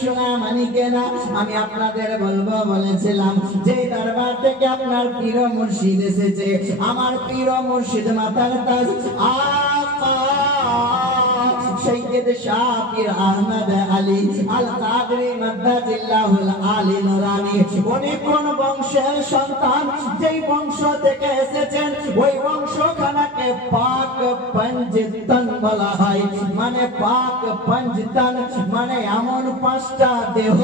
সোনা মানিকে না, আমি আপনাদের বলবো বলেছিলাম যে দরবার থেকে আপনার পীর মুর্শিদ এসেছে, আমার পীর মুর্শিদ মাতার তাজ আকা সৈয়দ শাহ পীর আহমদ আলী আল কাদরি মাদ্দাজিল্লাহুল আলী নুরানি। উনি কোন বংশের সন্তান? যেই বংশ থেকে এসেছেন ওই বংশখানাকে পাক পঞ্জতন বলা হয়। মানে পাক পঞ্জতন মানে এমন পাঁচটা দেহ,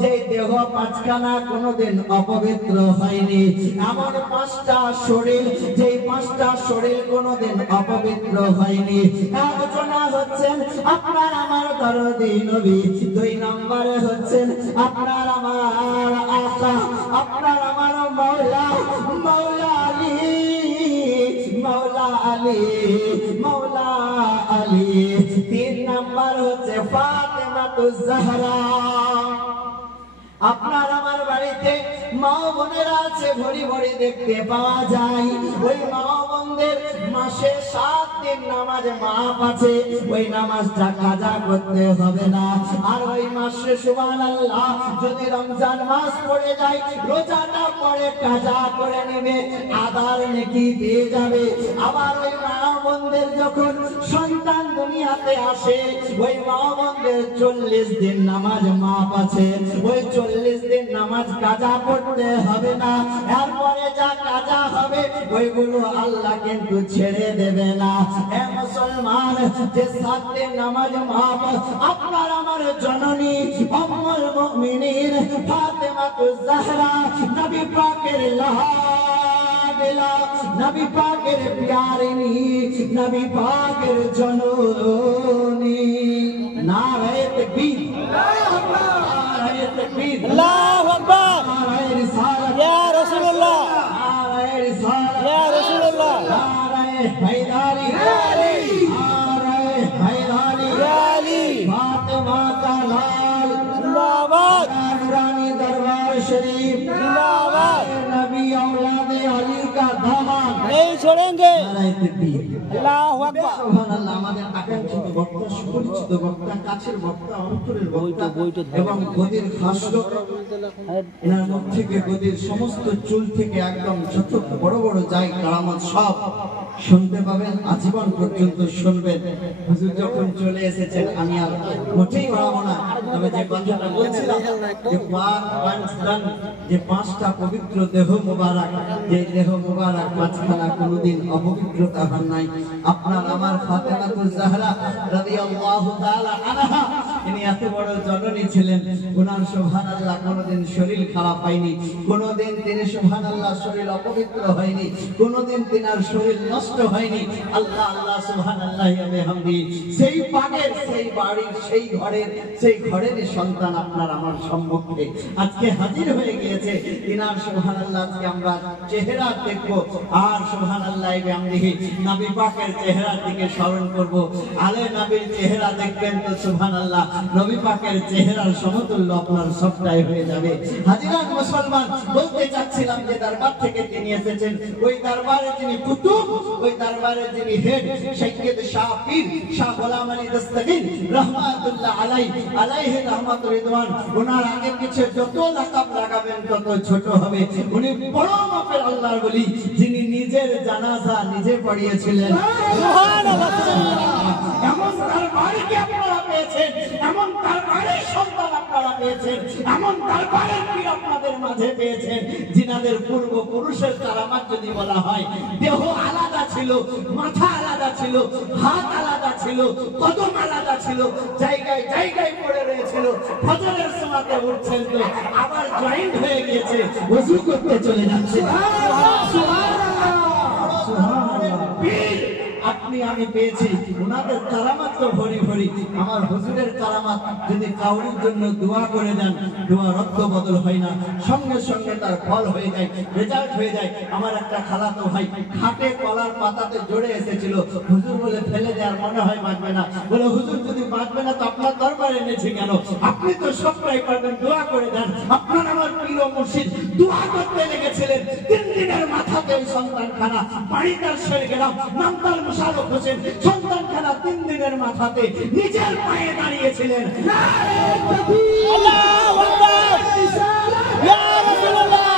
যে দেহ পাঁচখানা কোনোদিন অপবিত্র হয়নি। এমন পাঁচটা শরীর, যেই পাঁচটা শরীর কোনোদিন অপবিত্র হয়নি। একজনা হচ্ছেন আপনার আমার দরদি নবী, দুই নম্বরে হচ্ছেন আপনার আমার আকা, আপনার আমার মৌলা মৌলা আলী মৌলা আলী মৌলা আলী। তিন নম্বর হচ্ছে ফাতেমাতুজ জাহরা। আপনার আমার বাড়িতে মা বোনেরা আছে ভরি ভরি দেখতে পাওয়া যায়। ওই মা বোনদের মাসে 7 দিন নামাজ মাপ আছে, ওই নামাজটা কাজা করতে হবে না। আর ওই মাসে সুবহানাল্লাহ যদি রমজান মাস পড়ে যায়, রোজাটা পড়ে কাজা করে নেবে, আদার নেকি পেয়ে যাবে। আবার ওই মা বোনদের যখন সন্তান দুনিয়াতে আসে, ওই মা বোনদের 40 দিন নামাজ মাপ আছে, ওই 40 দিন নামাজ কাজা পড়তে হবে না। এরপরে যা কাজা হবে ওইগুলো আল্লাহ কিন্তু ছেড়ে দেবে না। হে মুসলমান, যে 7 দিন নামাজ মাপ আপনার আমার জননী উম্মুল মুমিনিন ফাতেমাতুজ জাহরা নবী পাকের লাডলা, নবী পাকের প্যারিনী, নবী পাকের জননী। নারে তাকবীর, নারে তাকবীর, আল্লাহু আকবার, নারে রিসালাত, ইয়া রাসূলুল্লাহ, নারে রিসালাত, ইয়া রাসূলুল্লাহ, নারে হায়দারি, নারে হায়দারি, আলী ফাতেমা का लाल जिंदाबाद, नूरानी दरबार शरीफ जिंदाबाद, नबी औलाद अली का दामाद नहीं छोड़ेंगे। नारे तकबीर, আল্লাহু আকবার। সুবহানাল্লাহ। আমাদের আকাঙ্ক্ষিত বক্তা, সুপরিচিত বক্তা, কাছের বক্তা, অন্তরের বক্তা এবং গদির খাস লোক, এনার মুখ থেকে গদির সমস্ত চুল থেকে একদম যত বড় বড় যায় কারামত সব শুনতে পাবেন, আজীবন পর্যন্ত শুনবেন। হুজুর যখন চলে এসেছেন আমি আর মোটেই বাড়াবো না, তবে যে কথাটা বলছিলাম যে পাঁচজন, যে 5টা পবিত্র দেহ মুবারক, যে দেহ মুবারক পাঁচখানা কোনোদিন অপবিত্রতা হয় নাই। আপনার আমার ফাতেমাতুজ জাহরা রাদিয়াল্লাহু তাআলা আনহা, তিনি এত বড় জননী ছিলেন, ওনার সুবহানাল্লাহ কোনোদিন শরীর খারাপ হয়নি, কোনোদিন তিনি সুবহানাল্লাহ শরীর অপবিত্র হয়নি, কোনোদিন তিনার শরীর নষ্ট হয়নি। আল্লাহ আল্লাহ সুবহানাল্লাহি ওয়া বিহামদিহি। সেই পাকের, সেই বাড়ির, সেই ঘরের, সেই ঘরেরই সন্তান আপনার আমার সম্মুখে আজকে হাজির হয়ে গিয়েছে। তিনার সুবহানাল্লাহ আজকে আমরা চেহারা দেখব, আর সুবহানাল্লাহি ওয়া বিহামদিহি নবী পাকের চেহারার দিকে স্মরণ করব। আলে নবীর চেহারা দেখবেন তো সুবহানাল্লাহ নবী পাকের চেহারার সমতুল্য আপনার সবটাই হয়ে যাবে। হাজিরান মুসলমান, বলতে চাচ্ছিলাম যে দরবার থেকে তিনি এসেছেন, ওই দরবারে যিনি কুতুব, ওই দরবারে যিনি হেড সৈয়দ শাহ পীর শাহ গোলাম আলী দস্তগীর রহমাতুল্লাহ আলাইহি রহমাতুর রিদওয়ান, ওনার আগে পিছে যত লাকাব লাগাবেন তত ছোট হবে। উনি বড় মাপের আল্লাহর ওলি, যিনি নিজের জানাজা নিজে পড়িয়েছিলেন। সুবহানাল্লাহ। এমন দরবারকে আপনারা পেয়েছেন, এমন দরবারের সন্তান আপনারা পেয়েছেন, এমন দরবারের পীর আপনাদের মাঝে পেয়েছেন, যিনাদের পূর্বপুরুষের কারামাত যদি বলা হয়, দেহ আলাদা ছিল, মাথা আলাদা ছিল, হাত আলাদা ছিল, কদম আলাদা ছিল, জায়গায় জায়গায় পড়ে রয়েছিল। ফজরের সময়তে উঠছেন তো আবার জয়েন্ট হয়ে গিয়েছে, ওযু করতে চলে যাচ্ছে। সুবহানাল্লাহ, সুবহানাল্লাহ। পীর আপনি আমি পেয়েছি, ওনাদের কারামাত তো ভরি ভরি। আমার হুজুরের কারামাত যদি কাউরির জন্য দোয়া করে দেন, দোয়া রক্ত বদল হয় না, সঙ্গে সঙ্গে তার ফল হয়ে যায়, রেজাল্ট হয়ে যায়। আমার একটা খালাতো ভাই খাটে কলার পাতাতে জড়ে এসেছিল, হুজুর বলে ফেলে দেওয়ার মনে হয় বাঁচবে না, বলে হুজুর যদি বাঁচবে না তো আপনার দরবারে এনেছি কেন, আপনি তো সবটাই পারবেন, দোয়া করে দেন। আপনার আমার পীর ও মুর্শিদ দোয়া করতে লেগেছিলেন। 3 দিনের মাথাতে ওই সন্তান খানা বাড়ি তার সেরে গেলাম, নাম তার মুশারফ হোসেন। সন্তান খানা 3 দিন জমিনের মাথাতে নিজের পায়ে দাঁড়িয়েছিলেন। আল্লাহু আকবার ইয়া রাসূলুল্লাহ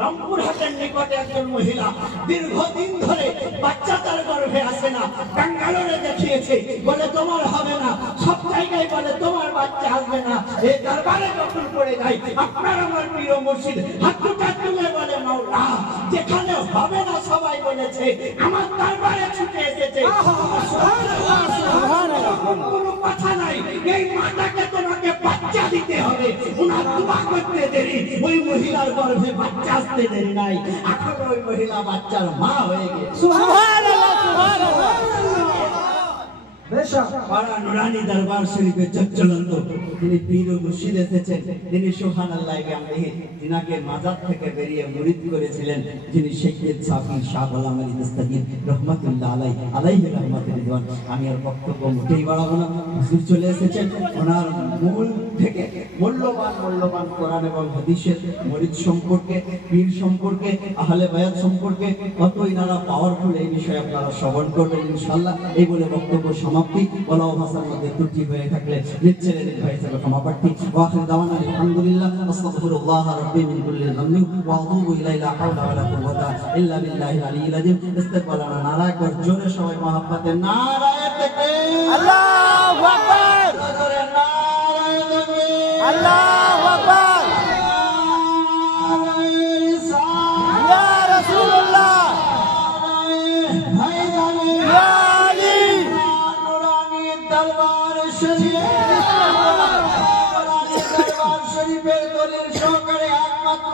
রংপুরহাটের নিকটে একজন মহিলা দীর্ঘদিন ধরে বাচ্চা তার গর্ভে আসে না, ব্যাঙ্গালোরে দেখিয়েছে, বলে তোমার হবে না, সব জায়গায় বলে তোমার বাচ্চা আসবে না। এই দরবারে যখন পড়ে যায় আপনার আমার প্রিয় মুর্শিদ হাত দুটা তুলে বলে মাওলা যেখানে হবে না সবাই বলেছে আমার দরবারে ছুটে এসেছে। কোনো কথা নাই, এই মাটাকে তোমাকে বাচ্চা দিতে হবে। ওনার দোয়া করতে দেরি, ওই মহিলার গর্ভে বাচ্চা আসতে দেরি নাই, এখন ওই মহিলা বাচ্চার মা হয়ে গেছে। সুবহানাল্লাহ সুবহানাল্লাহ। পাড়া নুরানি দরবার শরীফে চলন্ত তিনি পীর ও মুর্শিদ এসেছেন, তিনি সুবহানাল্লাহ গামে যিনাকে মাজার থেকে বেরিয়ে মুরিদ করেছিলেন, যিনি শেখ সাফি শাহ গোলাম আলী দস্তগীর রহমাতুল্লাহ আলাইহি রহমাতুল রিদওয়ান। আমি আর বক্তব্য মোটেই বাড়াবো না, হুজুর চলে এসেছেন। ওনার মূল থেকে মূল্যবান কোরআন এবং হাদিসের মুরিদ সম্পর্কে, পীর সম্পর্কে, আহলে বায়াত সম্পর্কে কত ইনারা পাওয়ারফুল, এই বিষয়ে আপনারা শ্রবণ করবেন ইনশাআল্লাহ। এই বলে বক্তব্য সমাপ্তি। বলা ভাষার মধ্যে ত্রুটি হয়ে থাকলে নিচ্ছেন ভাই হিসেবে ক্ষমা প্রার্থী। ওয়াখির দাওয়ানা আলহামদুলিল্লাহ, আস্তাগফিরুল্লাহ রাব্বি মিন কুল্লি যামবি ওয়া আতুবু ইলাইহি লা হাওলা ওয়া লা কুওয়াতা ইল্লা বিল্লাহিল আলিয়্যিল আযীম। ইস্তিগফারানা নারা কর জোরে সবাই মহব্বতে নারায়ে তাকবীর। আল্লাহু আকবার জোরে নারায়ে তাকবীর। আল্লাহু আকবার ইয়া রাসূলুল্লাহ ইয়া আলী নুরানি দরবার শরীফের দলিল সহকারে একমাত্র